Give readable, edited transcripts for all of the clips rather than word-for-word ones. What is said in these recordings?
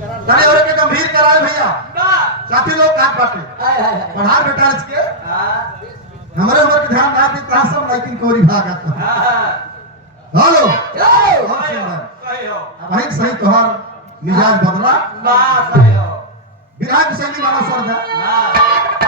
तने और के गंभीर कराए भैया साथी लोग काट बाटे पढ़ार बेटा इसके हमारे ऊपर के ध्यान ना दे ता सब लेकिन कोरी भागत हेलो भाई सही तोहार मिजाज बदला विराट शैली वाला सर है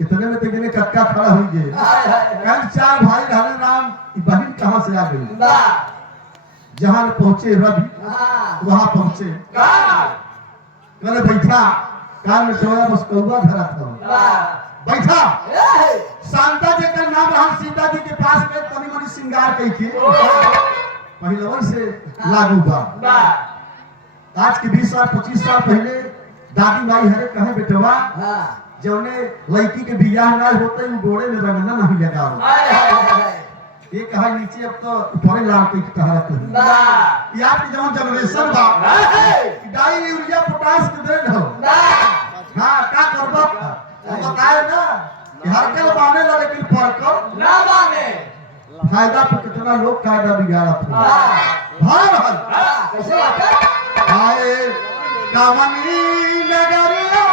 इतने में तेरे कक्का खड़ा हुई गए कल चार भाई हरे राम बहन कहां से आ गई जहां पहुंचे रवि वहां पहुंचे कहले बैठा कान में सोया बस कौवा धरा था बैठा शांता जी का नाम रहा सीता जी के पास गए तनी मनी श्रृंगार कई के पहलवन से लागू बा आज के 20 साल 25 साल पहले दादी माई हरे कहे बेटवा जौने लड़की के बियाह ना होते वो गोड़े में रंगना नहीं लगाओ ये कहा नीचे अब तो ऊपर लाल के टहरा तो यार की जौन जनरेशन बा डाई यूरिया पोटाश के दे दो हां का करबो बताए ना हर के माने ला लेकिन फर्क ना माने फायदा तो कितना लोग कायदा बिगाड़त हो भाई कैसे बात आए कावनी नगरिया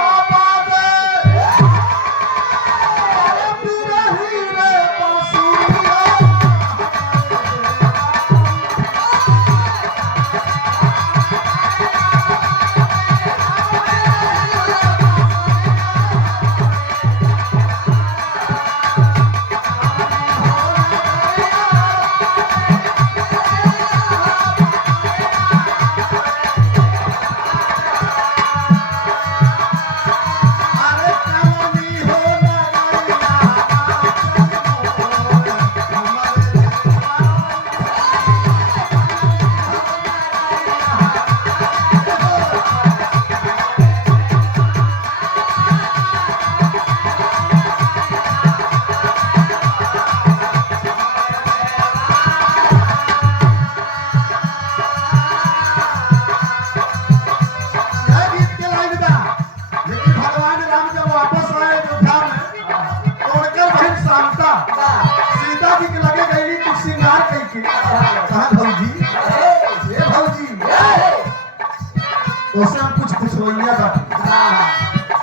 उससे हम कुछ खुशवैया बात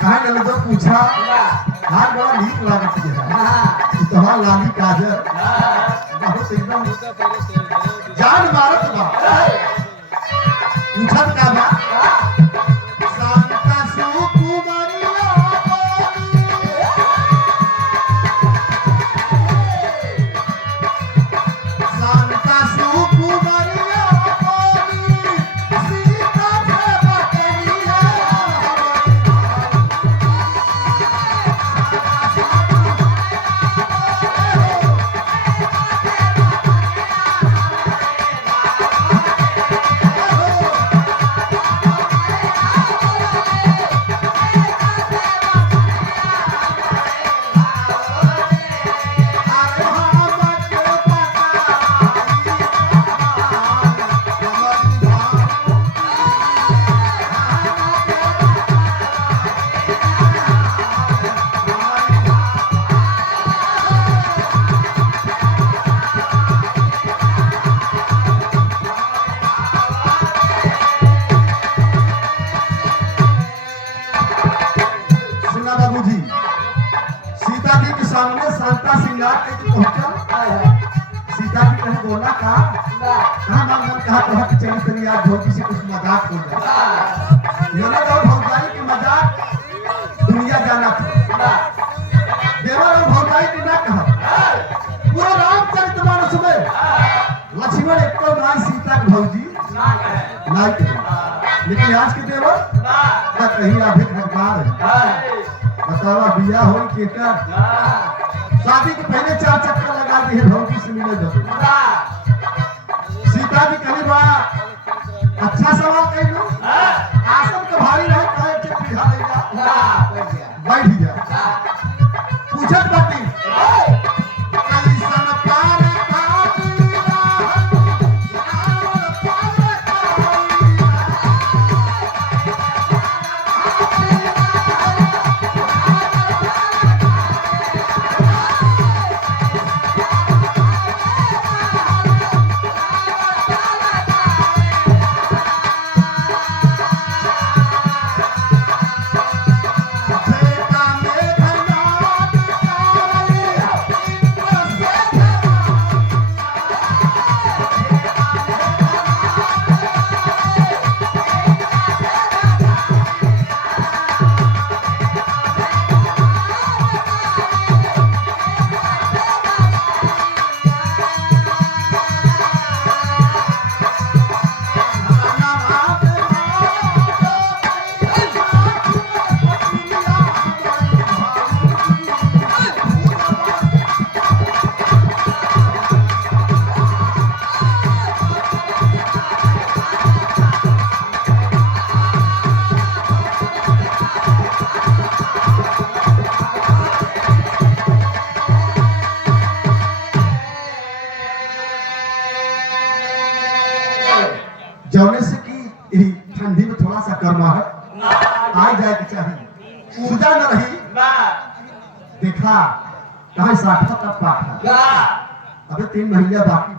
कहा गल तो पूछा हाथ बड़ा नीक लागत है तुम्हारा लाली काजर बहुत एकदम जान मारत बा पूछत का बा शांता सुकुमारिया शांता सुकुमारिया सीता जी के सामने शांता श्रृंगार करके पहुंचा। सीता जी कहे बोला कहाँ मन कहा कि चली चली आज भौजी से कुछ मजाक हो जाए। मैंने तो भौजाई के मजाक दुनिया जाना था। देवर और भौजाई के ना कहा पूरा रामचरितमानस में लक्ष्मण एक तो नाई सीता के भौजी नाई के, लेकिन आज के देवर कहीं आधे घटकार है। बतावा बिया हो के कर शादी के पहले 4 चक्कर लगा दिए भौजी से मिले दो। सीता जी कहीं बड़ा अच्छा सवाल कह लो, आसन के भारी रहे कहे के पीढ़ा ले जा बैठ जा पूछत बाती कैसन पार जौने से कि ठंडी में थोड़ा सा गर्मा है आ जाए के चाहिए, ऊर्जा न रही देखा कहा साठा तब पाठा अबे 3 महीने बाकी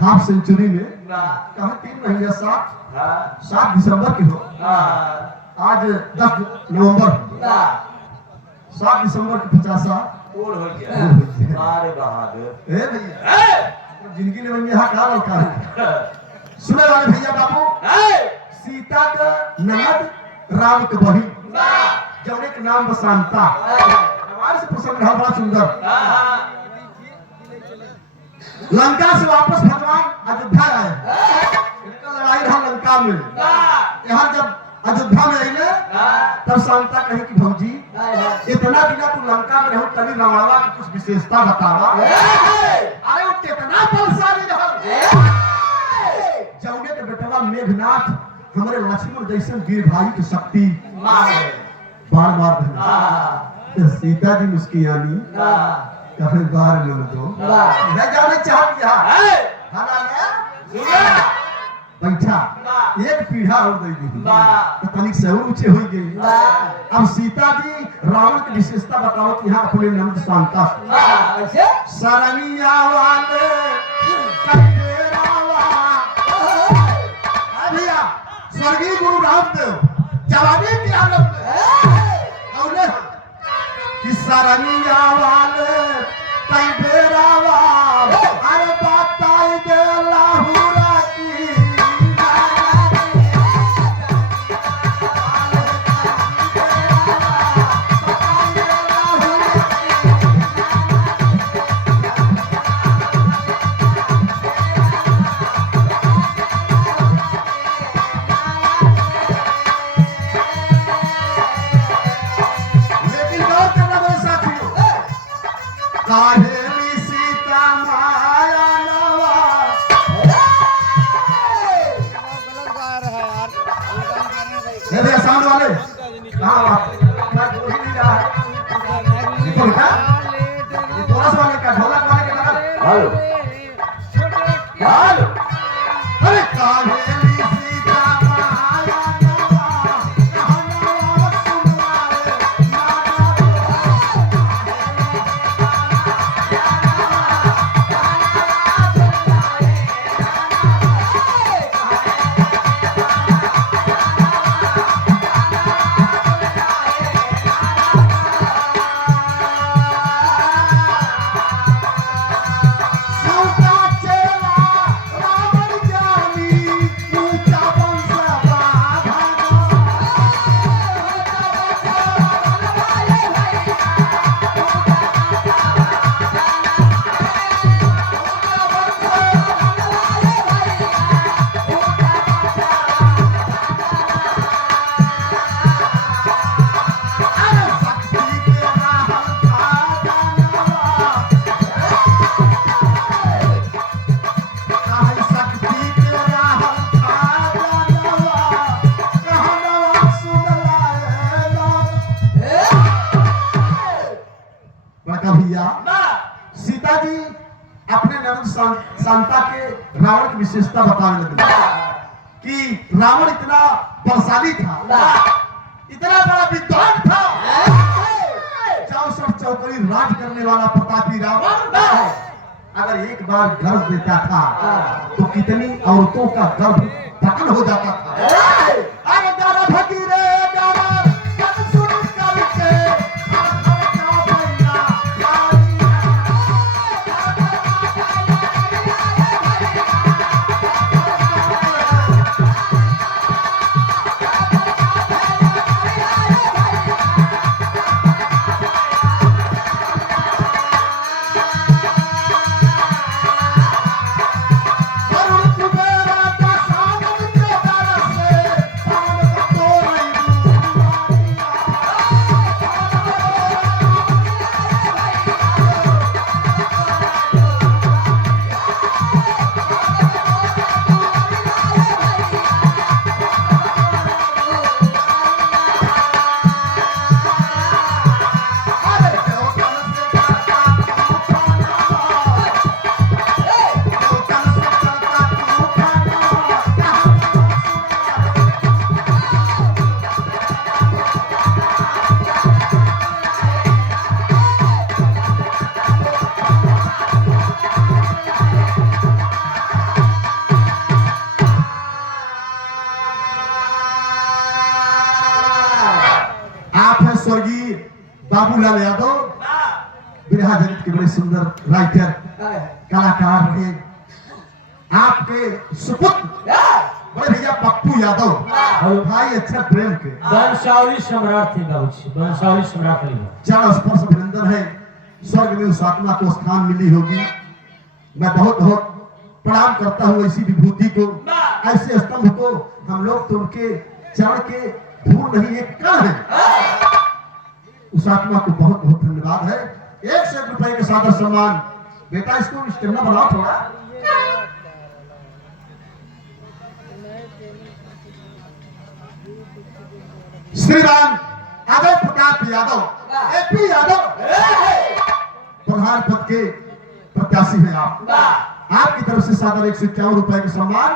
हाफ सेंचुरी में कहा 3 महीने 7 दिसंबर के हो आज 10 नवंबर 7 दिसंबर के 50 और हो गया। अरे बहादुर ए भैया जिंदगी में यहाँ कहा लौका सुने वाले भैया बाबू सीता का ननद राम के बही जौने के नाम बसंता हमारे से प्रसंग रहा बड़ा सुंदर। लंका से वापस भगवान अयोध्या आए, इनका लड़ाई रहा लंका में। यहाँ जब अयोध्या में आए तब शांता कहे कि भौजी इतना दिन तू लंका में रहो तभी रावणवा की कुछ विशेषता बतावा। अरे वो कितना बलशाली रहा जौने के बेटवा मेघनाथ हमारे लक्ष्मण जैसे वीर भाई की शक्ति बार बार सीता जी मुस्कियानी कहे बार लो दो मैं जाने चाह किया बैठा एक पीढ़ा और दे दी तो तनिक से और ऊंचे हो गई। अब सीता जी रावण की विशेषता बताओ कि यहाँ अपने नाम शांता सरनिया वाले स्वर्गीय गुरु रामदेव जवानी की हालत में कि सरनिया वाले कई बेरावा अरे बताई दे लाहुरा की काहेली सीता माया नवा ये भी आसान वाले कहाँ मैं कोई नहीं रहा है ये तो क्या ये कोरस वाले का ढोलक वाले के लगा हेलो हेलो अरे काहेली सीता माया नवा कहना सुनवाए बड़का भैया सीता जी अपने ननद शांता के रावण की विशेषता बताने लगे कि रावण इतना बलशाली था, इतना बड़ा विद्वान था, चौसठ चौकड़ी राज करने वाला प्रतापी रावण अगर एक बार गर्भ देता था तो कितनी औरतों का गर्भ दफन हो जाता था। अरे दादा फकीरे दादा कब सुन करके स्वर्गीय बाबूलाल यादव बिरहा जगत के बड़े सुंदर राइटर कलाकार रहे। आपके सुपुत्र बड़े भैया पप्पू यादव भाई अच्छा प्रेम के वंशावली सम्राट थे बाबूजी, वंशावली सम्राट थे। चार स्पर्श अभिनंदन है, स्वर्ग में उस आत्मा को स्थान मिली होगी। मैं बहुत बहुत प्रणाम करता हूँ ऐसी विभूति को, ऐसे स्तंभ को। हम लोग तो उनके चरण के धूल नहीं एक कण है। उस आत्मा को बहुत बहुत धन्यवाद है। 100 रुपए के सादर सम्मान। बेटा इसको स्टेमिना बनाओ थोड़ा। श्रीमान अजय प्रताप यादव एपी यादव प्रधान पद के प्रत्याशी हैं आप। आपकी तरफ से सादर 151 रुपए के सम्मान।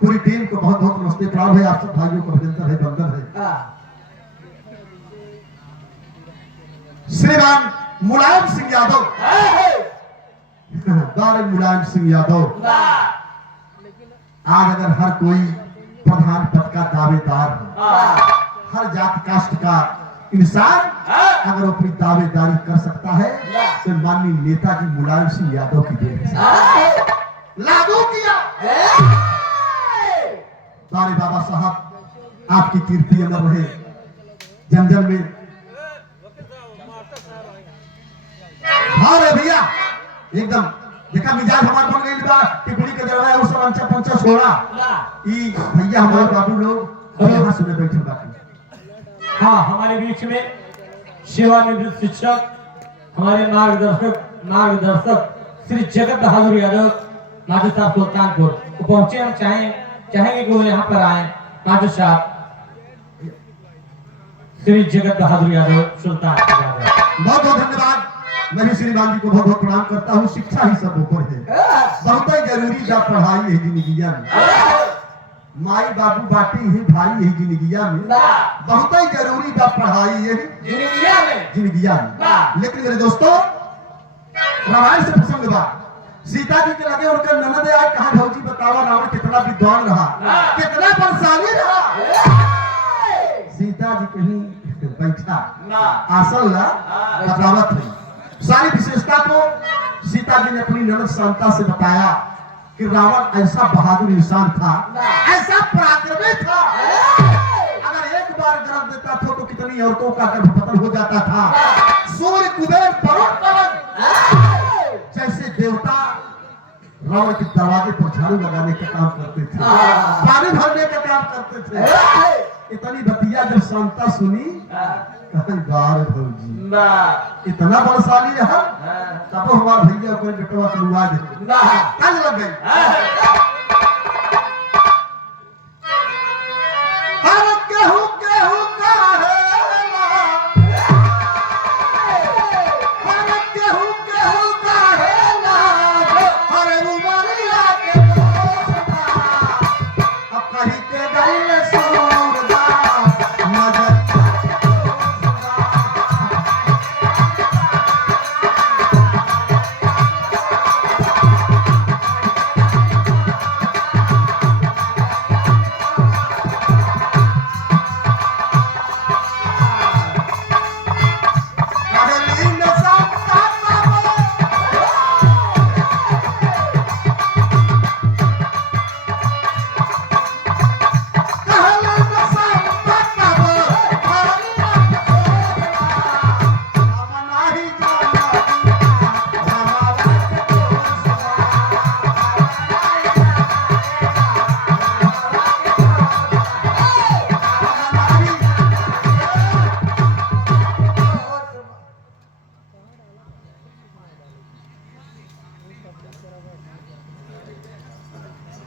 पूरी टीम को बहुत बहुत नमस्ते प्रणाम है। आप सब भाइयों को अभिनंदन है, वंदन है। श्रीमान मुलायम सिंह यादव मुलायम सिंह यादव आज अगर हर कोई प्रधान पद का दावेदार है, हर जाति कास्ट का इंसान अगर वो अपनी दावेदारी कर सकता है तो माननीय नेताजी मुलायम सिंह यादव की देन लागू किया। सारे बाबा साहब आपकी कीर्ति अमर रहे। जन जन में हाँ रे भैया एकदम देखा मिजाज हमारे बन गई बा। टिप्पणी के जगह उस अंचा पंचा छोड़ा ई भैया हमारे बाबू लोग यहाँ सुने बैठे बाकी। हाँ, हमारे बीच में सेवानिवृत्त शिक्षक हमारे मार्गदर्शक श्री जगत बहादुर यादव माधव साहब सुल्तानपुर को पहुंचे। हम चाहेंगे कि वो यहाँ पर आए। माधव साहब श्री जगत बहादुर यादव सुल्तानपुर। बहुत बहुत धन्यवाद। मैं भी श्रीमान जी को बहुत बहुत प्रणाम करता हूँ। शिक्षा ही सब ऊपर है, बहुत ही जरूरी जा पढ़ाई है जिंदगिया में। माई बाबू बाटी है भाई है जिंदगिया में, बहुत ही जरूरी जा पढ़ाई है जिंदगिया में। लेकिन मेरे दोस्तों रामायण से प्रसंग बा। सीता जी के लगे उनका ननद आए कहा भौजी बतावा रावण कितना विद्वान रहा, कितना बलशाली रहा। सीता जी कहीं बैठा आसन ला बतावत है। सारी विशेषता को सीता जी ने अपनी ननद शांता से बताया कि रावण ऐसा बहादुर इंसान था, ऐसा पराक्रमी था। अगर एक बार गर्भ देता था तो कितनी औरतों का गर्भपतन हो जाता था। सूर्य कुबेर वरुण पवन जैसे देवता रावण के दरवाजे पर झाड़ू लगाने का काम करते थे, पानी भरने का काम करते थे। इतनी बतिया जब शांता सुनी भौजी इतना बलशाली रहा तब हमारे भैया को बेटवा के लुआ दे लग गई।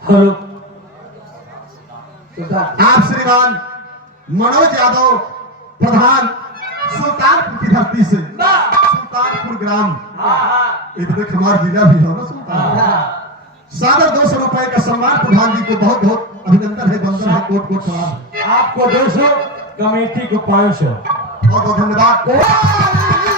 हेलो आप श्रीमान मनोज यादव प्रधान सुल्तानपुर की धरती से सुल्तानपुर ग्राम इधर हमारा जिला भी है ना सुल्तान सादर 200 रुपए का सम्मान प्रधान जी को बहुत बहुत अभिनंदन है बंदन है कोट कोट प्रणाम आपको 200 कमेटी को 500 बहुत बहुत धन्यवाद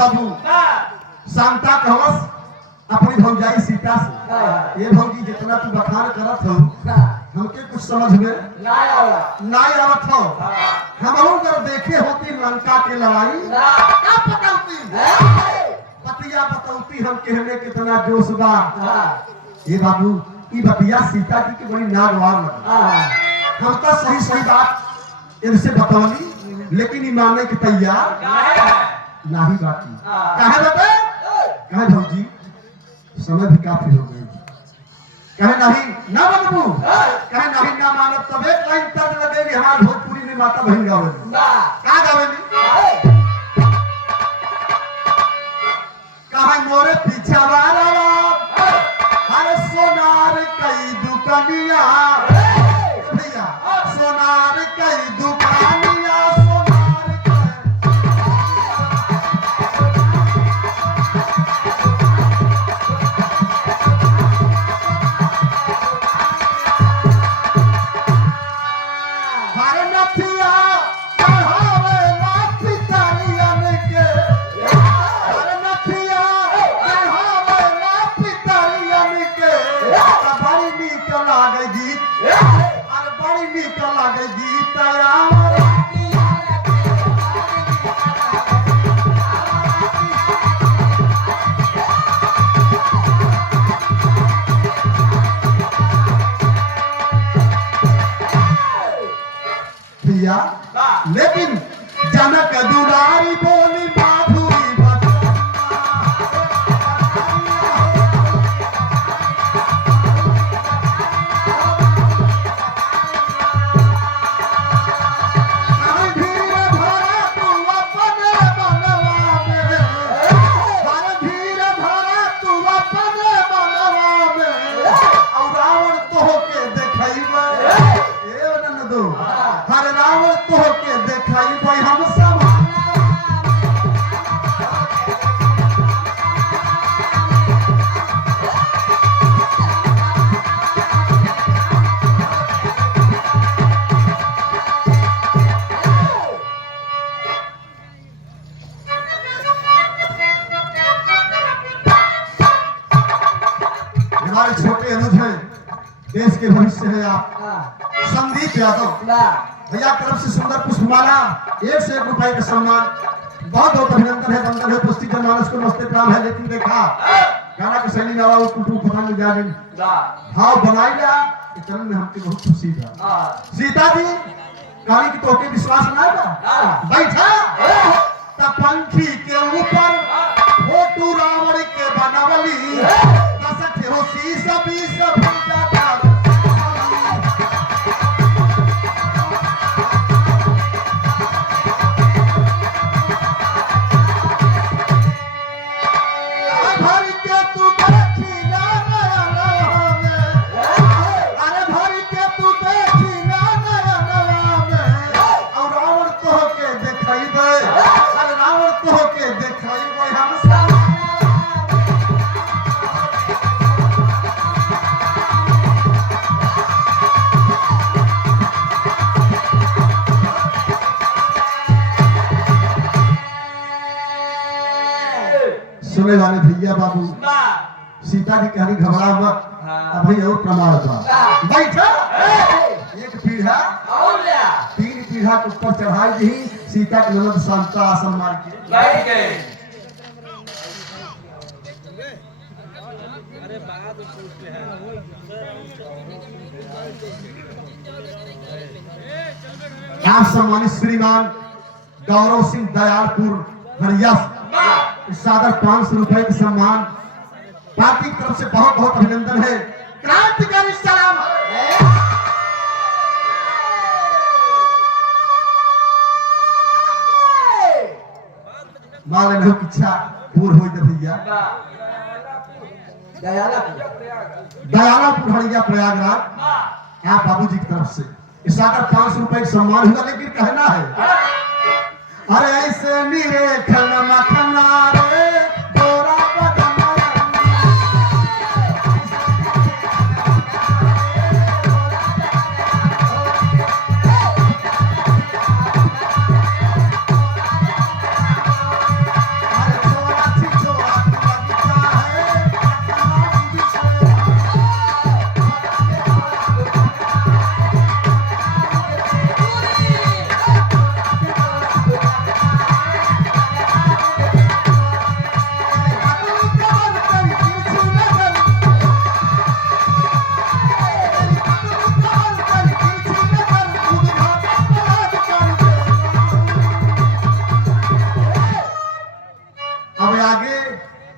बाबू शांता कहवस अपनी भौजाई सीता से ये भौजी जितना तू बखान करत हो हमके कुछ समझ में ना आवत हो हम कर देखे होती लंका के लड़ाई क्या पटौती बतिया बतौती हम कहने कितना जोश बा ये बाबू ये बतिया सीता जी की बड़ी नागवार लगी हम तो सही सही बात इनसे बतौली लेकिन ये मानने के तैयार नहीं बाकी कहे बते कहे भौजी समय भी काफी हो गई कहे नहीं ना बनबू कहे नहीं ना मानब तब एक लाइन तक लगेगी हमार भोजपुरी में माता बहन गावेली का गावेली कहे मोरे पीछा वाला अरे सोनार कई दुकानिया भैया सोनार कई दुकानिया लेकिन जनक दुलारी बोली माधुरी हमारे छोटे अनुज हैं देश के भविष्य है आप संदीप यादव भैया तरफ से सुंदर पुष्पमाला 1 से 1 रुपए का सम्मान बहुत बहुत अभिनंदन है बंदन है पुष्टि जनमानस को नमस्ते प्रणाम है लेकिन देखा गाना की शैली गावा कुटु पता नहीं जा रही भाव बनाई जा चरण में हमके बहुत खुशी था सीता जी कहानी की तोके विश्वास ना था बैठा तब पंखी के ऊपर फोटू रावण के बनवली कसठ हो शीश बीस भूजा सुने वाले भैया बाबू सीता जी कहानी घबरा मत अब भाई और प्रमाण बा बैठा एक पीढ़ा और लिया 3 पीढ़ा के ऊपर चढ़ाई दी सीता के ननद शांता आसन मार के बैठ गए आप सम्मानित श्रीमान गौरव सिंह दयालपुर हरिया सादर 500 रुपए के सम्मान पार्टी की तरफ से बहुत बहुत अभिनंदन है क्रांतिकारी सलाम माले नहीं की इच्छा पूर्ण हुई तो भैया दयालापुर हरिया प्रयागराज आप बाबूजी की तरफ से इस आकर 500 रुपए का सम्मान हुआ लेकिन कहना है अरे ऐसे नीरे खन मखना रे गोरा बदना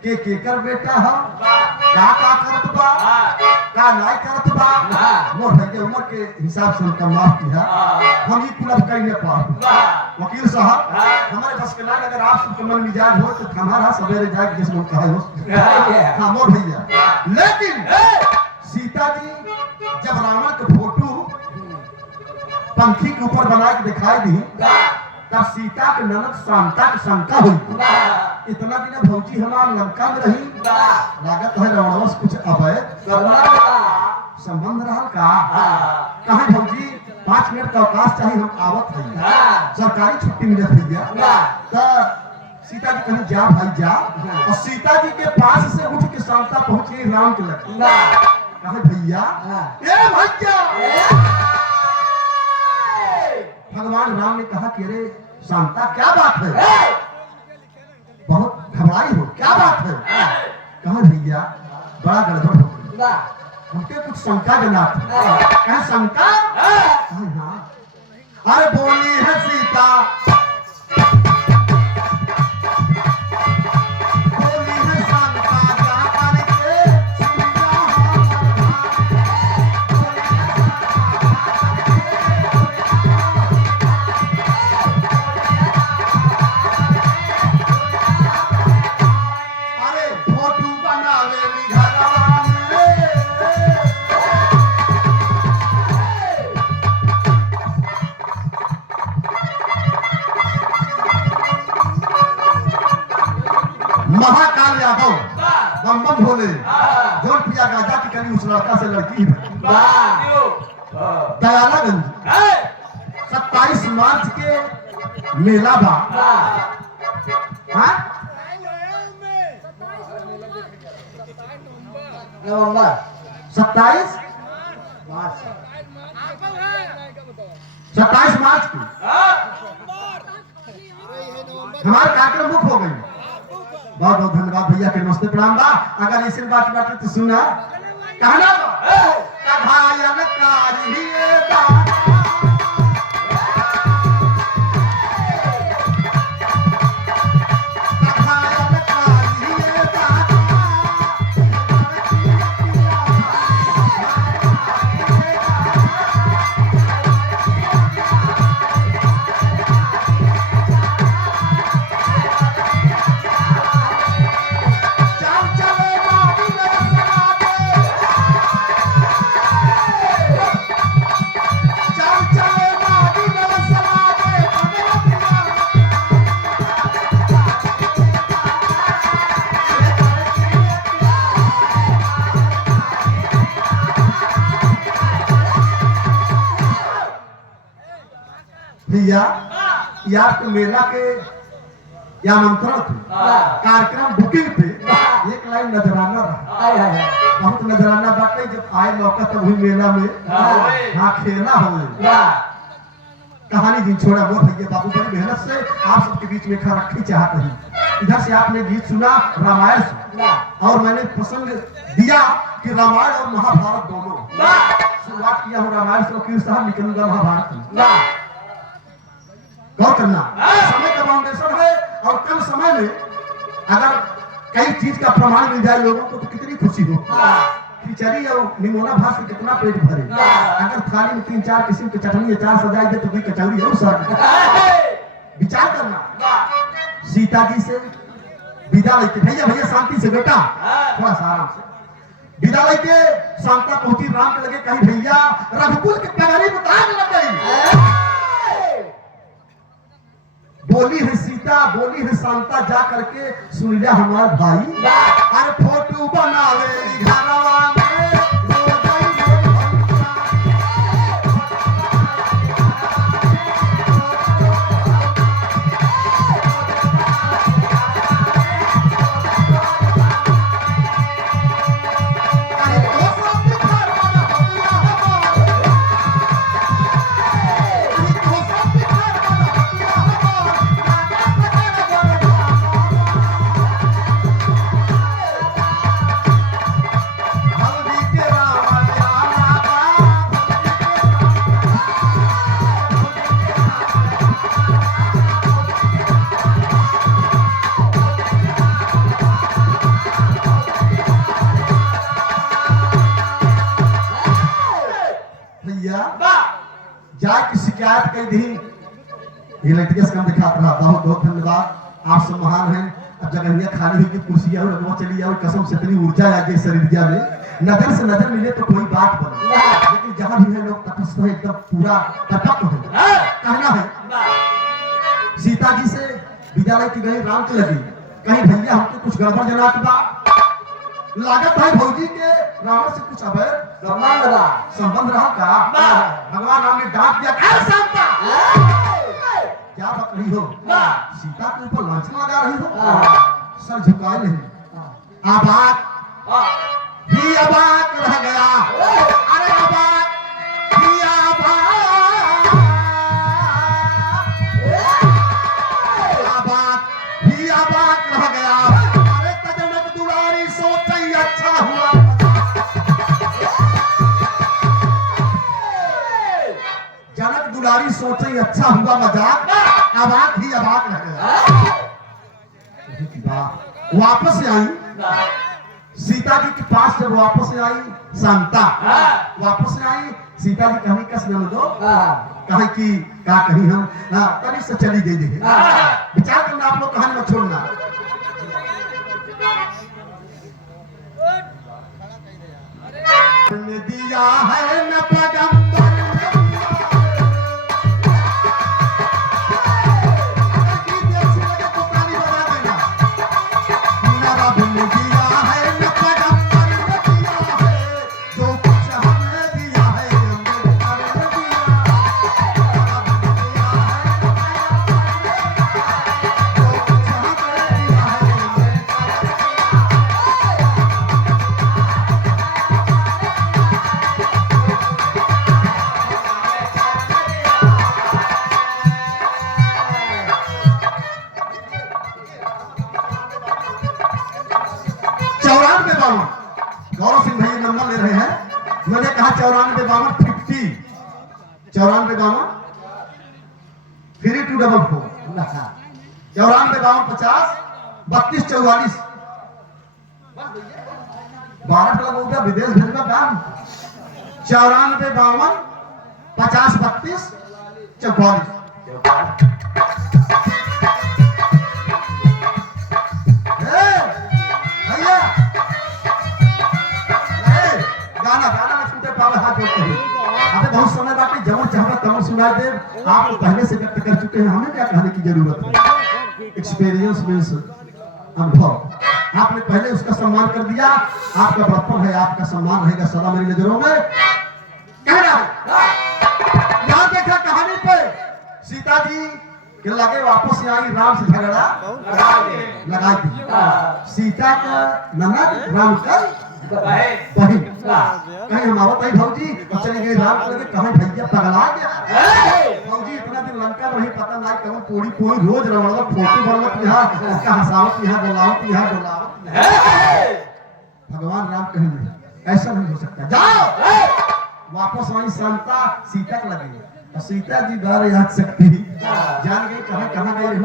केकर बेटा हम का करत बा का नहीं करत बा मोर भैया उम्र के हिसाब से उनका माफ किया हम ही कुलब कहीं पा वकील साहब हमारे बस के लाग अगर आप सबके मन मिजाज हो तो हमारा सवेरे जाके जिस लोग कहा हो हां मोर भैया लेकिन सीता जी जब रावण के फोटो पंखी के ऊपर बना के दिखाई दी तब सीता के ननद शांता की शंका हुई इतना दिन भौजी हमार लंका में रही लागत है रावणवश कुछ अवैध संबंध रहा का कहा भौजी 5 मिनट का अवकाश चाहिए हम आवत है सरकारी छुट्टी मिलत भैया तो सीता जी कहीं जा भाई जा और सीता जी के पास से उठ के शांता पहुंची राम के लगे कहा भैया ए भैया भगवान राम ने कहा कि अरे शांता क्या बात है बहुत घबराई हो क्या बात है कहा भैया बड़ा गड़बड़ हो गई हमके कुछ शंका जना थी क्या शंका हाँ अरे बोली है सीता बोली है शांता क्या करके महाकाल यादव बम बम भोले जोर पिया गाजा की करी उस लड़का से लड़की दयालागंज 27 मार्च के मेला बा नवंबर 27 मार्च की हमारे कार्यक्रम मुक्त हो गई बहुत बहुत धन्यवाद भैया के नमस्ते प्रणाम बा अगर ऐसे बात बात तो सुना कहना कढ़ायन कारिये बा भैया यार तो मेला के या आमंत्रण थे, कार्यक्रम बुकिंग थे, एक लाइन नजराना रहा। बहुत नजराना बाटे जब आए मौका तब हुई मेला में हाँ खेला हो। कहानी दिन छोड़ा वो भैया बाबू बड़ी मेहनत से आप सबके बीच में खा रखी चाहते हैं। इधर से आपने गीत सुना रामायण से और मैंने प्रसंग दिया कि रामायण और महाभारत दोनों शुरुआत किया हूँ रामायण से वकील साहब निकलूंगा महाभारत में। गौर करना समय का फाउंडेशन है और कम समय में अगर कई चीज का प्रमाण मिल जाए लोगों को तो कितनी खुशी हो। खिचड़ी और निमोना भात से कितना पेट भरे। अगर थाली में 3-4 किस्म की चटनी अचार सजाई दे तो कोई कचौड़ी और सर विचार करना। सीता जी से विदा लेके भैया भैया शांति से बेटा थोड़ा सा आराम से विदा लेके शांता पहुंची राम के लगे कहीं भैया रघुकुल के पगड़ी में दाग लग गई। बोली है सीता बोली है शांता जा करके सुन लिया हमारे भाई अरे फोटो बनावे घरवा में रो गई जाए की शिकायत कई दी ये लड़कियां से कम दिखाता रहा। बहुत बहुत धन्यवाद आप सब महान हैं। अब जगह खाली हुई कुर्सियां और वो चली जाओ कसम से इतनी ऊर्जा आ गई शरीर में नजर से नजर मिले तो कोई बात बने लेकिन जहां भी है लोग तटस्थ है एकदम पूरा तटस्थ है। कहना है सीता जी से विद्यालय की गई राम के लगी कहीं भैया हमको कुछ गड़बड़ जनात बा लागत भाई भौजी के रावण से कुछ अवैध संबंध रहा का भगवान राम ने डांट दिया क्या बात रही हो सीता के ऊपर लांछन लगा रही हो सर झुकाए नहीं आबाद ही अबाक रह गया अरे अबाक ही अबाक ही अबाक रह गया अरे तजनक दुलारी सोच ही अच्छा हुआ जनक दुलारी सोच ही अच्छा हुआ मजाक अबाक ही अबाक रह गया। वापस आई सीता जी के पास जब वापस आई शांता वापस आई सीता जी कहीं कस न दो कहे कि का कहीं हम तरी से चली गई देखिए विचार करना आप लोग कहानी मत छोड़ना। दिया है न पैगंबर गौरव सिंह भैया नंबर ले रहे हैं। मैंने कहा 9452 9452 3244 9452 50 32 44 12 लगा हो गया विदेश भेजने काम 9452 50 32 44 बहुत समय बाकी जब चाहता तब सुना दे आप पहले से व्यक्त कर चुके हैं हमें क्या कहने की जरूरत है। एक्सपीरियंस मींस अनुभव आपने पहले उसका सम्मान कर दिया आपका बड़प्पन है आपका सम्मान रहेगा सदा मेरी नजरों में। कह रहा है यहां देखा कहानी पे सीता जी कि लगे वापस आई राम से झगड़ा लगा दी। सीता का ननद राम का बहन कहीं हमारा तई भौजी चली गई राम को लगे कहीं भैया पगला गया भौजी इतना दिन लंका में नहीं पता नहीं कौन पूरी पूरी रोज रमणवा फोटो बनवत यहाँ उसका हंसावत यहाँ डोलावत भगवान राम कहीं नहीं ऐसा नहीं हो सकता। जाओ वापस आई शांता सीता को लगी और सीता जी बार याद सकती जान गई कहाँ गई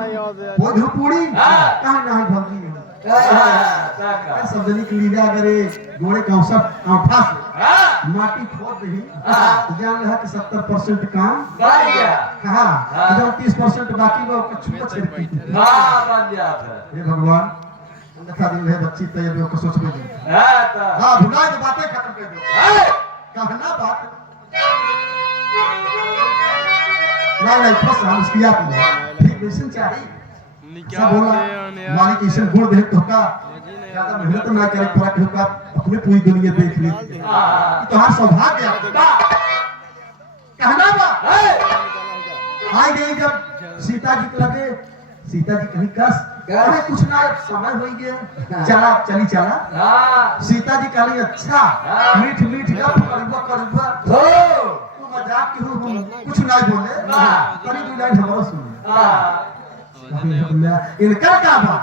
वो धूपूड़ी कहाँ नहीं भौजी सबजनी की लीला करे गोड़े कौशल अंगूठा से माटी खोद दी जान रहा कि 70% काम कहा जब 30% बाकी वो छुपा छिड़की हे भगवान देखा दिन है बच्ची तो ये को सोच में दी हां भुला के बातें खत्म कर दो कहना बात नहीं फंस हम उसकी याद नहीं ठीक वैसे चाहिए सब बोला मालिक ईश्वर गुण दे तो का ज्यादा मेहनत ना करे पूरा के का अपने पूरी दुनिया देख ली तो हर सौभाग्य कहना बा आई गई जब सीता जी को लगे सीता जी कहीं कस अरे कुछ ना समय हो गया चला सीता जी कही अच्छा मीठ करबा तू मजाक की हो कुछ ना बोले करी दू लाइन हमारा सुन इनका क्या बात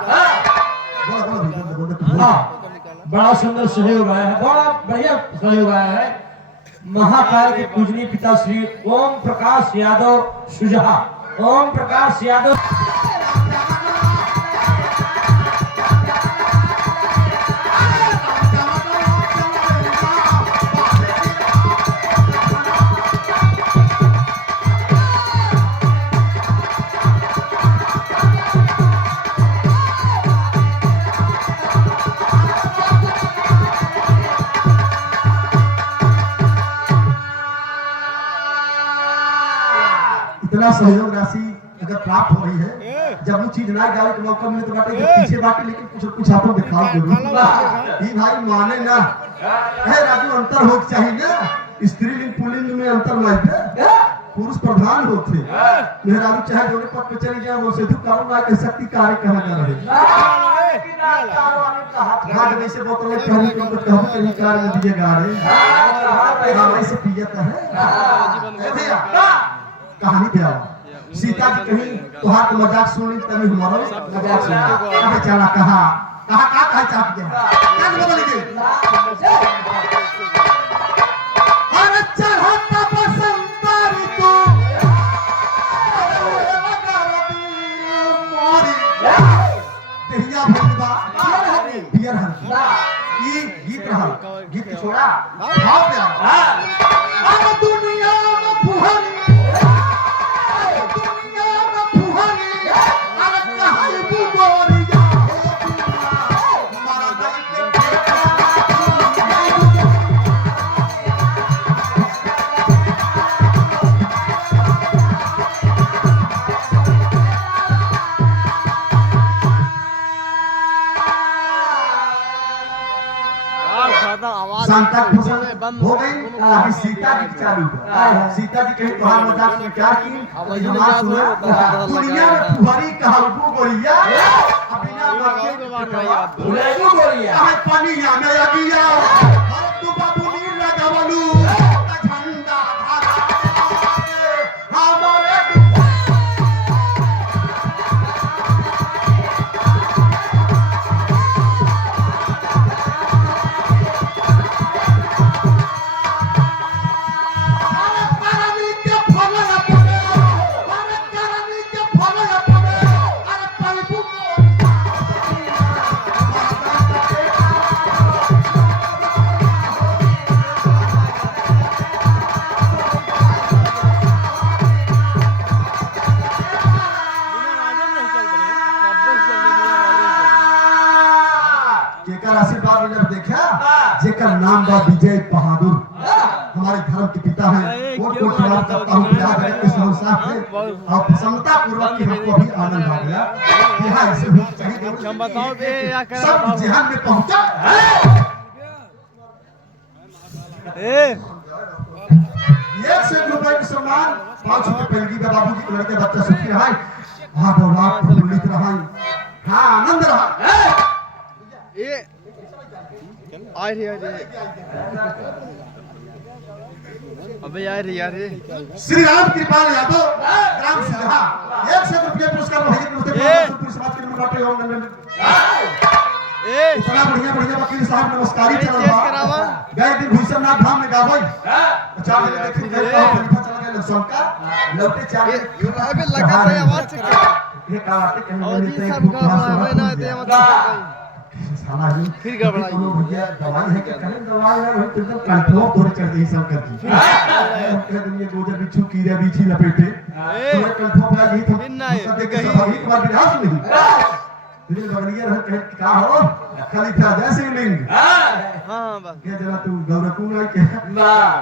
बड़ा सुंदर सहयोग आया है बड़ा बढ़िया सहयोग आया है महाकाल के पूजनीय पिता श्री ओम प्रकाश यादव सुजहा ओम प्रकाश यादव इतना सहयोग राशि अगर प्राप्त हो रही है जब वो चीज ना गावे के मौका मिले तो बाटे जब पीछे बाटे लेकिन कुछ हाथों दिखाओ जरूर ये भाई माने ना है राजू अंतर हो चाहिए ना स्त्रीलिंग पुल्लिंग में अंतर नहीं पुरुष प्रधान होते मेहरारू चाहे जोड़े पद पे चली जाए वो सेधु कारो ना कह सकती कार्य कहा जा रहे हाथ वैसे बोतल पहले तो कहबो कहीं कार में दिए गाड़े हां वैसे पियता है भैया कहानी क्या सीता जी कहीं तुहार के मजाक सुनी तभी हमारा मजाक सुनी कहे चला कहा चाहते हैं क्या बदल गए अरे चढ़ता बसंत ऋतु मोरी देहिया भंगवा पियर हर ये गीत रहा गीत छोड़ा भाव प्यार अब दुनिया में फुहरी शांता पसंद हो गई अभी सीता जी की चालू सीता जी कहीं तुहार मजाक में क्या की हमारा सुना दुनिया में फुहरी कहबू गोरिया बिना मरके भुलेगू गोरिया हमें पानी में लगिया तू बाबू नीर लगावलू झंडा हमारे आशीर्वाद जब देखा जेकर नाम बा विजय बहादुर हमारे धर्म के पिता हैं कोट कोट प्रणाम करता हूँ पिता जगत के संसार से और प्रसन्नता पूर्वक की हमको भी आनंद आ गया यहाँ ऐसे भी चाहिए सब जहान में पहुंचा ₹1 से रुपए के सम्मान 5 रुपए पहलगी का बाबू जी के लड़के बच्चा सुखी रहा हाथ और रात प्रफुल्लित रहा, हाँ आनंद रहा। ये आ रही अबे यार श्री राम कृपाल यादव ग्राम सिंधा 100 रुपया पुरस्कार इतना बढ़िया बढ़िया वकील साहब नमस्कारी चल रहा गए दिन भूषणनाथ धाम में गावई 4 दिन देखिए गए खलीफा चला गए लौका लौटे 4 दिन अबे लगा तो आवाज से ये काटे कहीं और जी मिलते सब गड़बड़ा ना दे मतलब साला जी फिर गड़बड़ा भैया दवाई है कि कहीं दवाई है वही एकदम कंट्रोल पूरे कर दी सब कर दी कह दिन ये गोजा बिच्छू कीड़ा बीछी लपेटे पूरे कंट्रोल पे यही तो देख के सब एक बार विनाश नहीं दिल बगलिया रह कह का हो खलीफा जैसे लिंग हां बस क्या जरा तू गौरकू ना के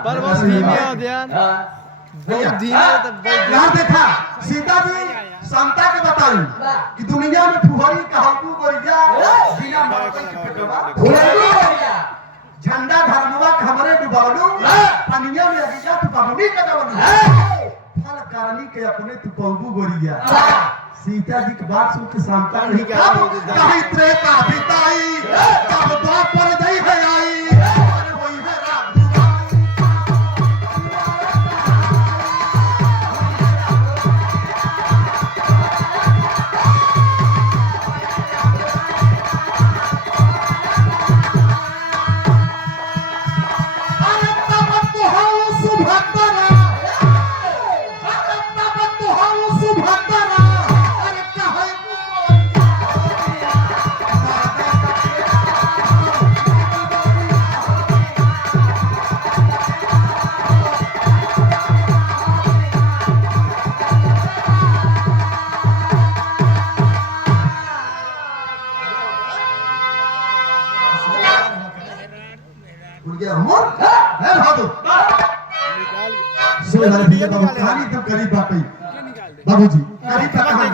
पर बस धीमे हो ध्यान बहुत धीमे तब यार देखा सीता जी समता के बताई कि दुनिया में फुहरी कहलकू गोरिया बिना मरकन के पेटवा झंडा धर्मवा के हमरे डुबावलू पनिया में अगिया तू बबनी के दवलू फल कारणी के अपने तू पौबू गोरिया सीता जी की बात सुन के शांता नहीं कहीं त्रेता बिताई तब द्वापर दई है आई अरे वही है राम अरे तब तो हम सुभद्रा अरे तब तो हम सुभद्रा अरे कहे उड़ गया हमर है भादो निकाल सुन वाले भैया बाबू कहानी एकदम करीब बात है बाबूजी करीब का कहानी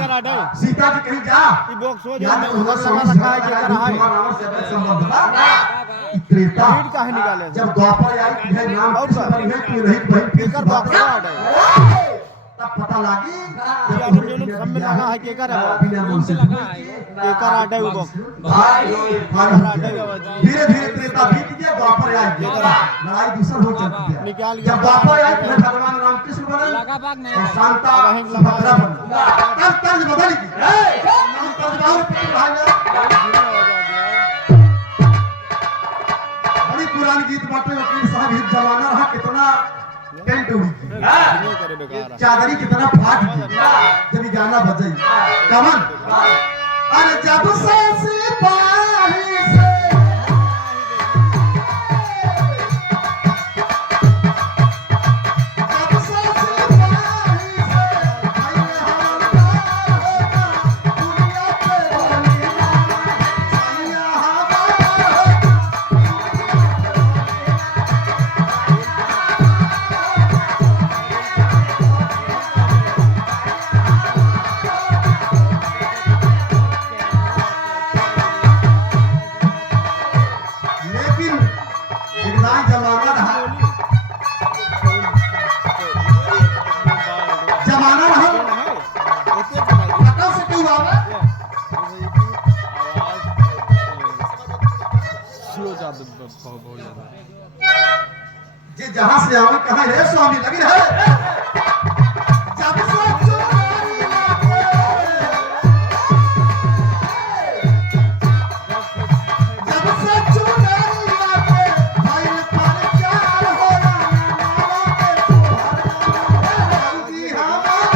सीता जी कहीं जा ई बॉक्स हो याद जा होगा लगा रखा है के कर है रावण से अपना संबंध था त्रेता रीड काहे निकाले जब द्वापर आई है नाम और कृष्ण बनी है तू नहीं बहन फिर केकर बॉक्स हट तब पता लगी ये अपन जो सब में लगा है केकर है बिना मन से केकर हट है वो बॉक्स भाई धीरे धीरे त्रेता बीत गया द्वापर आई लड़ाई दूसर हो चुकी है निकाल गया जब द्वापर आई फिर भगवान राम कृष्ण बने और शांता सुभद्रा बने तब तर्ज बदल गई हम तर्जबाऊ बड़ी पुरानी गीत बाटे वकील साहब हित जमाना रहा कितना टेंट उड़ी थी करे बेकार चादरी कितना फाट थी जब ये गाना बजाई कमन अरे जब से सिपाही से जब से सिपाही से आए हमदार होगा दुनिया पे बोली सैया हमारा लेकिन इतना जमाना रहा जमाना रहा कटल से क्यों आवे स्लो ज्यादा बहुत ज्यादा जे जहां से आवे कहां रे स्वामी लगी है जब से चुनरिया पे जब से चुनरिया पे भाई पर प्यार हो नावा के जी हमारा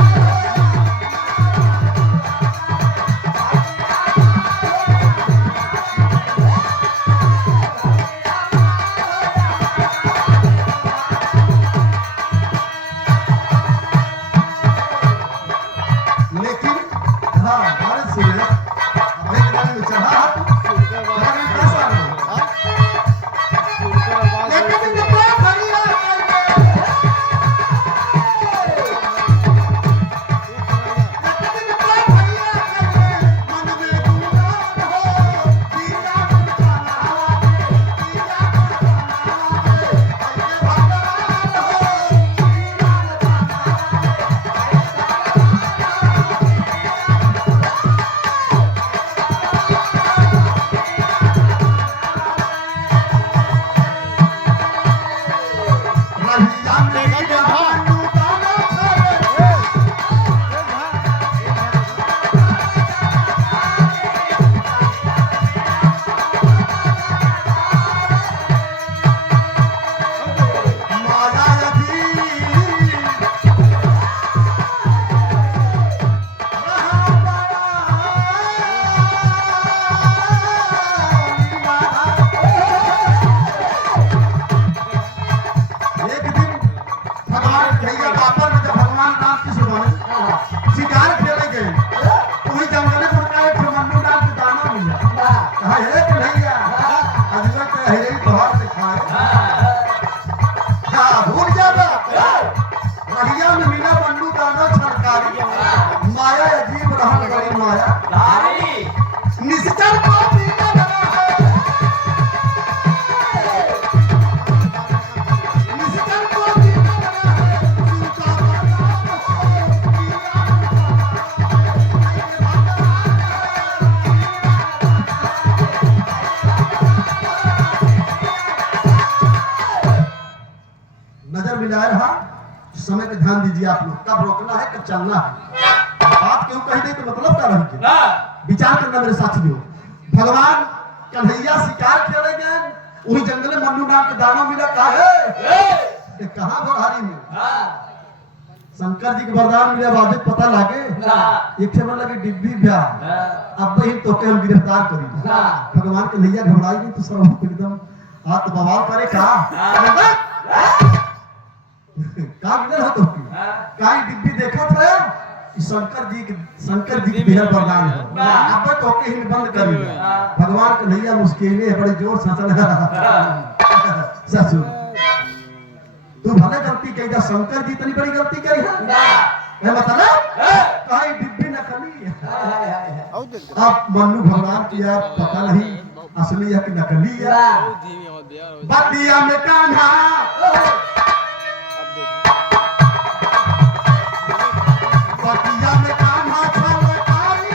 भिखारी माया अजीब रहन बड़ी माया धारी निश्चल को पीना लगा है निश्चल को पीना लगा है सूखा नजर मिलाए रहा समय पे ध्यान दीजिए आप लोग कब रोकना है कब चलना है बात क्यों कही दे तो मतलब क्या रही ना विचार करना मेरे साथियों भगवान कन्हैया शिकार खेले गए वही जंगल में मन्नू नाम के दानव मिला कहा है कहाँ बोरहारी में हाँ शंकर जी के वरदान मिले बाबे पता लागे एक ठे लगे डिब्बी ब्याह अब वही तो के हम गिरफ्तार करी भगवान कन्हैया घबराई नहीं तो सब एकदम हाथ बवाल करे का मिलल हो तो काई डिब्बी देखा था शंकर जी के बिहर वरदान है अब तो के ही बंद कर दिया भगवान कन्हैया मुस्किले बड़े जोर से हंसना ससुर तू भले गलती कही शंकर जी इतनी बड़ी गलती करी है मतलब काई डिब्बी नकली अब मन्नू भगवान किया पता नहीं असली है कि नकली है बतिया में कान्हा बतिया में कान्हा छलकारी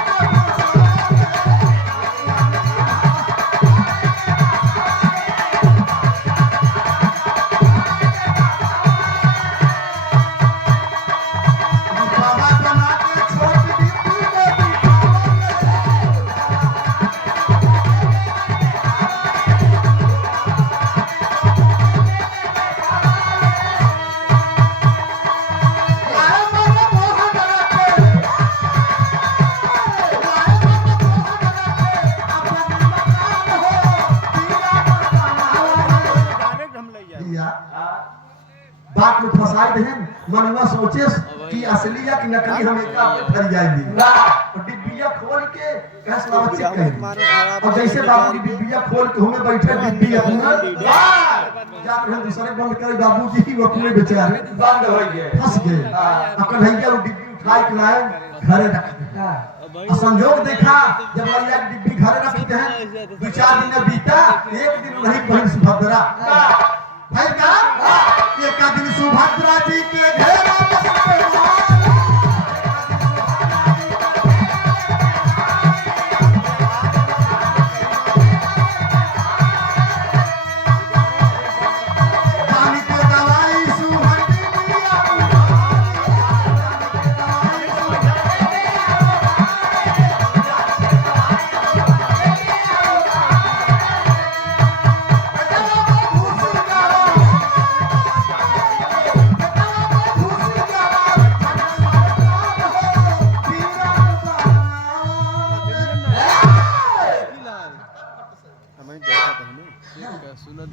बाबा बना के छोड़ डिब्बी में बात में फंसाए थे मनुआ सोचे कि असली या कि नकली हम एक ठहर जाएंगे और डिब्बिया खोल के कैस लावत चेक करेंगे और जैसे बाबू की डिब्बिया खोल के हमें बैठे डिब्बी अपना जाकर हम दूसरे बंद करे बाबू जी वो अपने बेचारे बंद हो गए फंस गए अपन भैया वो डिब्बी उठाए के लाए घरे रखे और संजोग देखा जब भैया की डिब्बी घरे रखते हैं 2-4 दिन बीता एक दिन नहीं बहन सुभद्रा भाई का एक दिन सुभद्रा जी के घर पानी को दवाई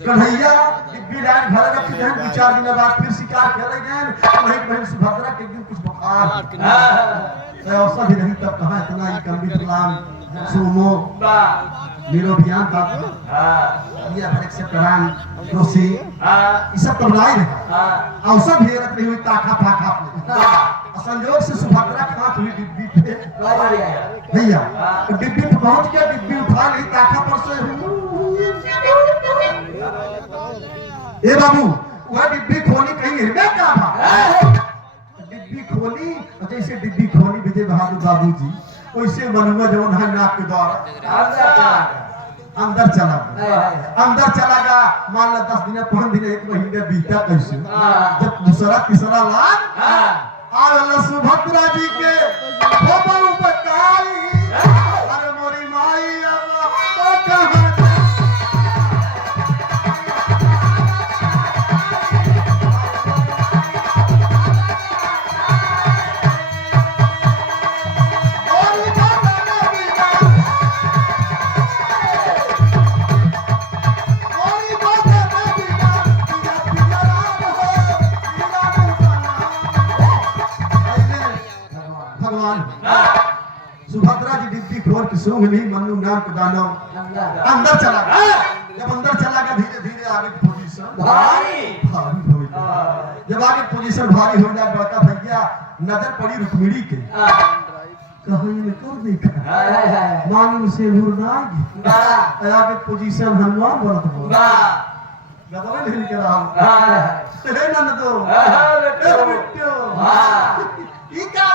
कन्हैया डिब्बी लाइन घर रखी है 2-4 दिन बाद फिर शिकार खेले गए वही बहन सुभद्रा के दिन कुछ बुखार औसत भी नहीं तब कहाँ इतना ही कम्बी प्लान सोमो निरोधियान बाबू ये हर एक से प्राण रोसी ये सब तो लाई रहा औसत भी रख रही हुई ताका फाका संजोग से सुभद्रा खात हुई डिब्बी पे भैया डिब्बी पे पहुंच के डिब्बी उठा ली ताका पर से ए बाबू वह डिब्बी खोली कहीं हृदय का था डिब्बी खोली जैसे डिब्बी खोली विजय बहादुर बाबू जी वैसे मनुआ जो है नाक के द्वारा अंदर चला गया मान लो 10 दिन 5 दिन 1 महीने बीता कैसे जब दूसरा तीसरा लाख आवेला सुभद्रा जी के बाबू बताई अरे मोरी माई अब तो कहां सुभद्रा जी डिब्बी खोल के सूंघ ली मन्नू नाम के दानव अंदर चला गया जब अंदर चला गया धीरे धीरे आगे पोजीशन भारी हो गई जब आगे पोजीशन भारी हो जाए बड़का भैया नजर पड़ी रुक्मिणी के कहा ये कर देखा हाय हाय हाय मांगी उसे हुरनागी वाह आगे पोजीशन हनुमान बनत हो वाह गदवे नहीं के रहा हाय हाय रे नंदो हाय ए बेटो वाह ई का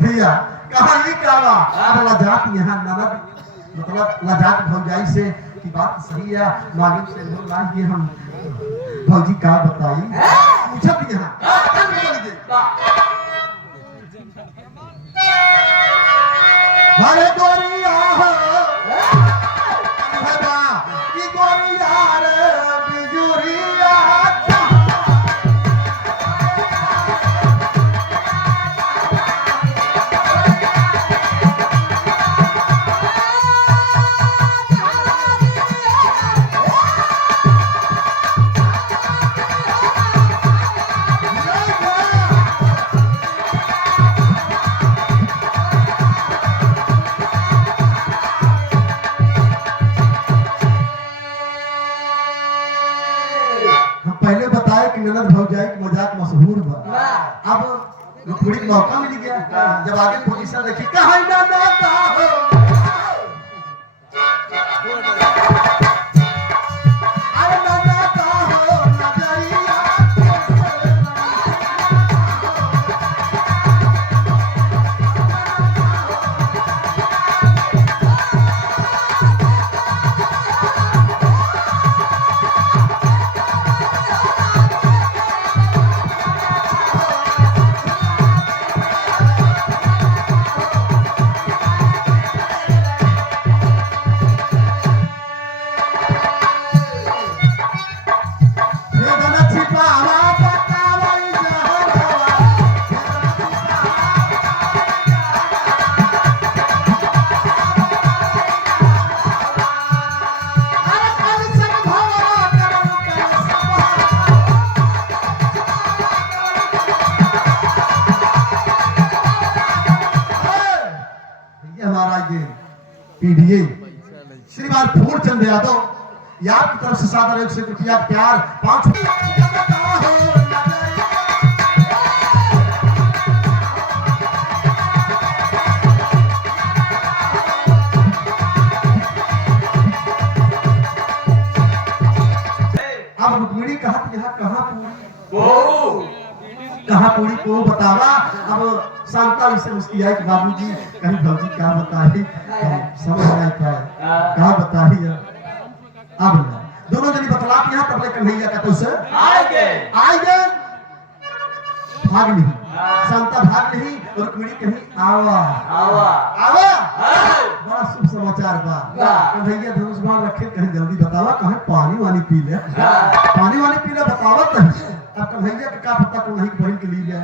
भैया कहा ये का बा लजात यहाँ ननद मतलब लजात भौजाई से की बात सही है मांगी से हुरनागी हम भौजी का बताई पूछत यहाँ हरे गोरिया हो भगा की गोरिया रे बिजुरिया पहले बताया कि ननद भौजाई की मजाक मशहूर बा अब रुक्मिणी को मौका मिल गया जब आगे पोजीशन देखी कहा ना नाता हो अरे ना नाता हो नजरिया पीडीए श्रीमान फूलचंद यादव याद की तरफ से सादर 100 रुपया प्यार 5 अब रुक्मिणी कहा कि यहाँ कहाँ पूरी कहाँ पूरी को बतावा अब शांता से उसकी आई कि बाबूजी कहीं भौजी क्या बताई समझ नहीं पाए क्या बताई अब ना दोनों जनी बतला के यहाँ तबले कन्हैया का तो से आएंगे भाग नहीं शांता भाग नहीं और रुक्मिणी कहीं आवा आवा आवा बड़ा शुभ समाचार बा कन्हैया धनुष बाण रखे कहीं जल्दी बतावा कहीं पानी वानी पी ले पानी वानी पी ले बतावत नहीं अब कन्हैया के का पता को नहीं बहन के लिए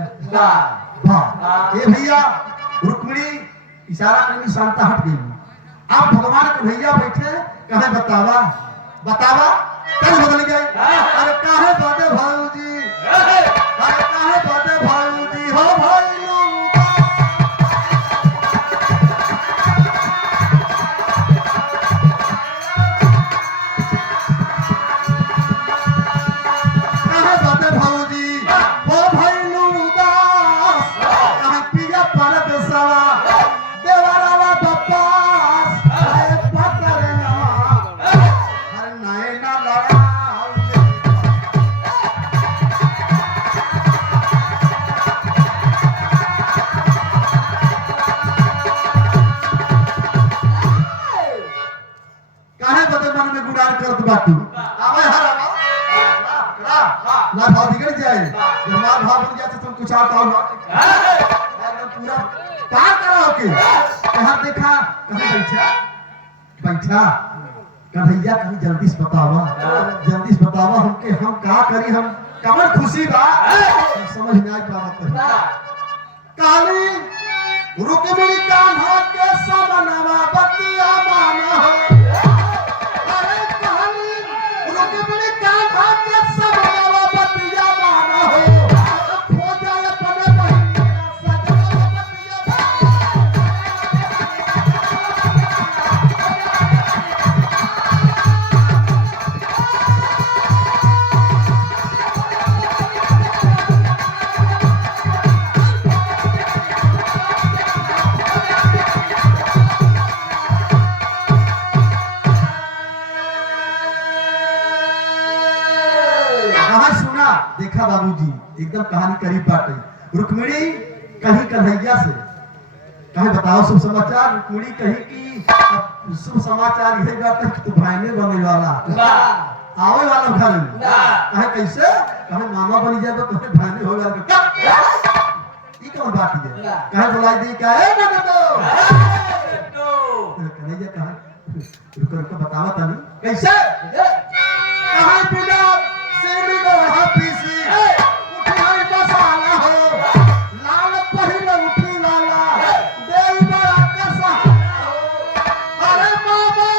वाह ए भैया रुक्मिणी इशारा करनी शांता हट गई अब भगवान कन्हैया बैठे कहे बतावा बतावा कल बदल गए अरे काहे बाते भाऊजी अरे काहे बाते भाऊजी हो भाई काहे बाते भाऊजी हो भाई लूदास कहे पिया परद सवा देवरावा बप्पास अरे पतर नवा हर नैना लड़ा काहे बदे मन में गुडार करत बाटू आवे हर ना भाव बिगड़ जाए जब मार भाव बन जाते तुम कुछ आता हो एकदम पूरा पार करो के कहां देखा कहां बैठा बैठा कन्हैया कहीं जल्दी से बतावा हमके हम का करी हम कमर खुशी बा समझ में आई पावत काली रुक्मिणी कान्हा के समनवा बतिया माना हो अरे काली रुक्मिणी कान्हा के समनवा बतिया माना हो खो जाए अपने बहिनिया सजनवा बतिया देखा बाबूजी एकदम कहानी करीब बाटे। रुक्मिणी कहीं कन्हैया से कहे बताओ शुभ समाचार। रुक्मिणी कही कि शुभ समाचार यही बात है कि तू भाईने बने वाला आवे वाला घर में। कहे कैसे? कहे मामा बनी जाए तो तुम्हें भाईने हो वाला। ये कौन बात है? कहे बुलाई दी क्या है ना तो कन्हैया कहा रुको रुको बतावा तनी कैसे? कहे बिना सेड़ी को हाफिसी उठी हई बसाला हो लाल पहिला उठी वाला देई बड़ा कसा। अरे मामा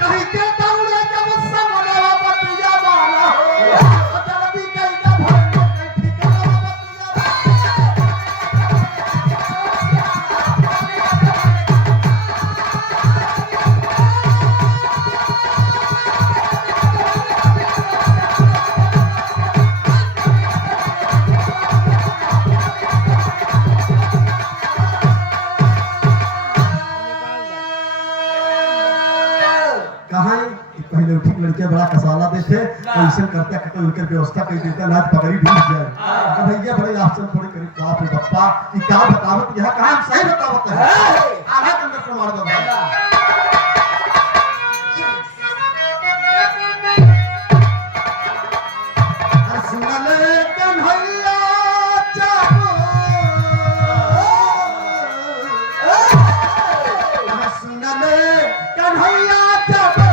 कहीं के दौड़े जब समनवा बतिया वाला हो जल्दी कहीं का भर कहीं ठिकाना पहले उठी लड़कियां बड़ा कसाला देते ऐसा करता कहते उनकर व्यवस्था कर देता नाच पगड़ी ढूंढ जाए। कन्हैया बड़े आश्चर्य पड़े करे बाप रे बप्पा ये क्या बतावत यह कहां हम सही बतावत है आधा के अंदर से मार दो। सुनले कन्हैया चाहो सुनले कन्हैया चाहो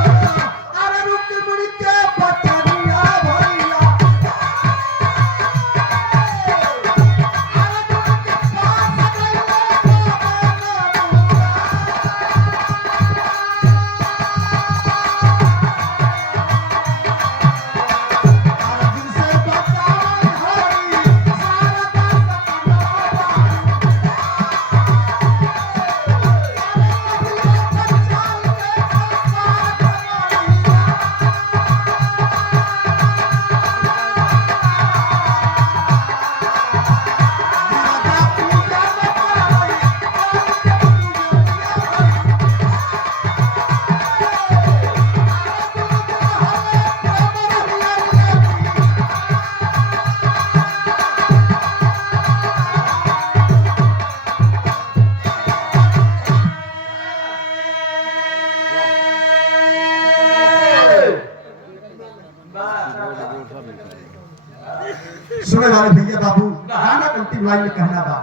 सुने वाले भैया बाबू गाना अंतिम लाइन में कहना बा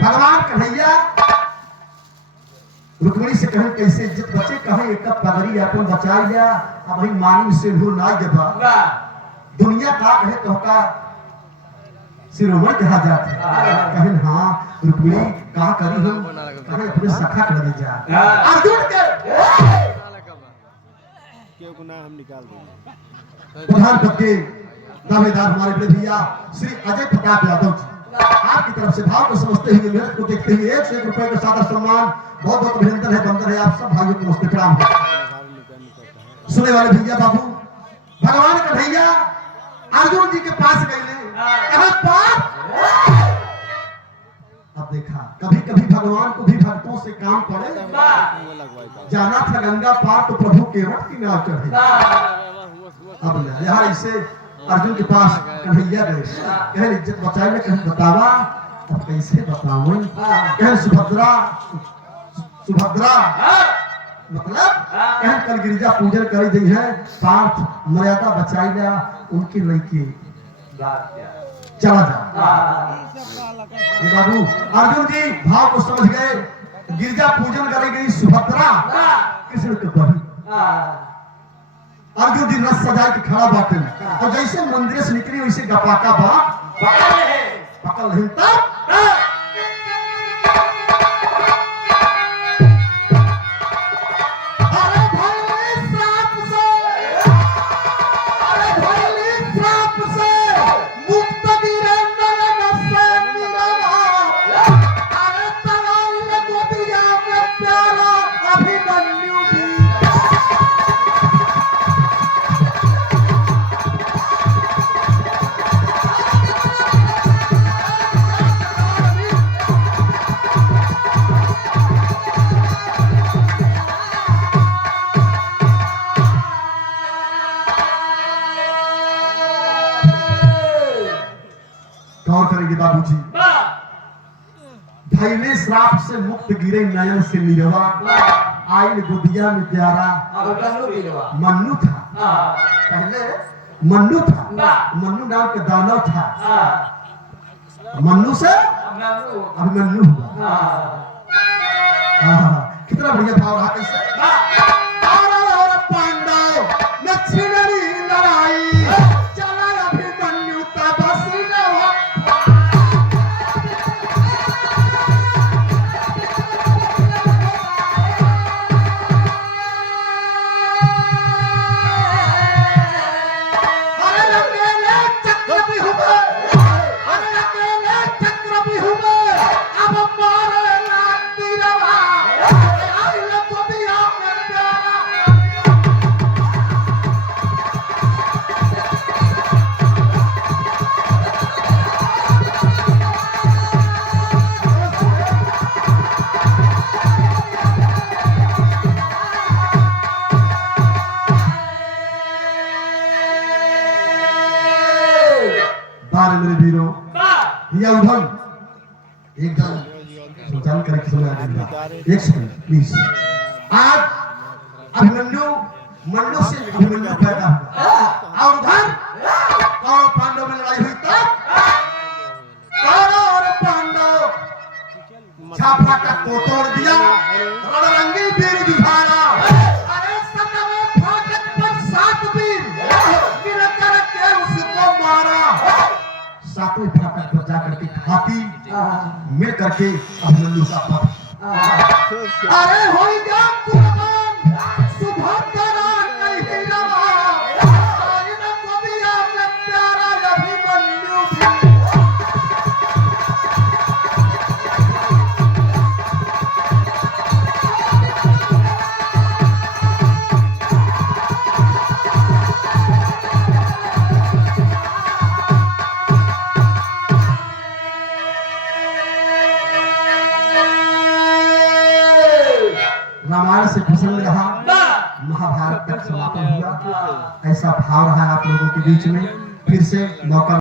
भगवान कन्हैया रुक्मिणी से कहें कैसे इज्जत बचे कहें एक पगड़ी अपन बचा लिया अब भाई मानी से भूल ना जबा दुनिया का कहे तो का सिरोमणि कहा जाता है। कहें हाँ रुक्मिणी का करी हम कहें अपने सखा कर ले जा अर्जुन के क्यों गुनाह हम निकाल देंगे। प्रधान पद के दावेदार हमारे बड़े भैया श्री अजय प्रताप यादव जी आपकी तरफ से भाव को समझते हुए मेहनत को देखते हुए 101 रुपए का सादर सम्मान बहुत बहुत अभिनंदन है बंदन है आप सब भाइयों को नमस्ते प्रणाम है। सुने वाले भैया बाबू भगवान कन्हैया अर्जुन जी के पास गए कहा पाप। अब देखा कभी कभी भगवान को भी भक्तों से काम पड़े जाना था गंगा पार तो प्रभु के वक्त की नाव चढ़े। अब यार ऐसे अर्जुन के पास कन्हैया गए कहे इज्जत बचाए में कहीं बतावा अब कैसे बताओ कहे सुभद्रा सुभद्रा मतलब कहे कल गिरिजा पूजन करी दी है पार्थ मर्यादा बचाई लिया उनकी लड़की चला जा। ये बाबू अर्जुन जी भाव को समझ गए गिरिजा पूजन करी गई सुभद्रा कृष्ण के बहन अर्जुन जी रथ सजा के खड़ा बाटे तो जैसे मंदिर से निकली वैसे गपाका बाप पकड़ नहीं तब गौर करेंगे बाबूजी। धैले श्राप से मुक्त गिरे नयन से निरवा, आयल गोदिया में प्यारा मन्नू था। पहले मन्नू था, मन्नू नाम का दानव था, मन्नू से अभिमन्यु हुआ। कितना बढ़िया भाव रहा। कैसे कौरव और पांडव में छिड़ी लड़ाई, चला अभिमन्यु तब सिलवा। अरे अकेले चक्र भी हुए, अरे अकेले चक्र भी हुए, अब मारे लाती रवा, आई लोगों भी आपने प्यारा। बारे मेरे वीरों, भैया उधर एकदम सुचान करके सुना देगा। एक सेकंड प्लीज। आज अभिमन्यु मन्नू से अभिमन्यु पैदा हुआ और उधर कौरव पांडव में लड़ाई हुई, तब कौरव और पांडव छापा का को तोड़ दिया, रणरंगी वीर जुझारा। अरे सतवें फाटक पर 7 वीर मिल करके उसको मारा। 7वें फाटक पर जाकर के हाथी मिल करके अभिमन्यु का पथ। अरे हो गया कुर्बान सुभद्रा नहीं रवा, इन को भी आपने प्यारा अभिमन्यु भी। रामायण से प्रसंग रहा, महाभारत तक समापन हुआ। ऐसा भाव रहा आप लोगों के बीच में। फिर से मौका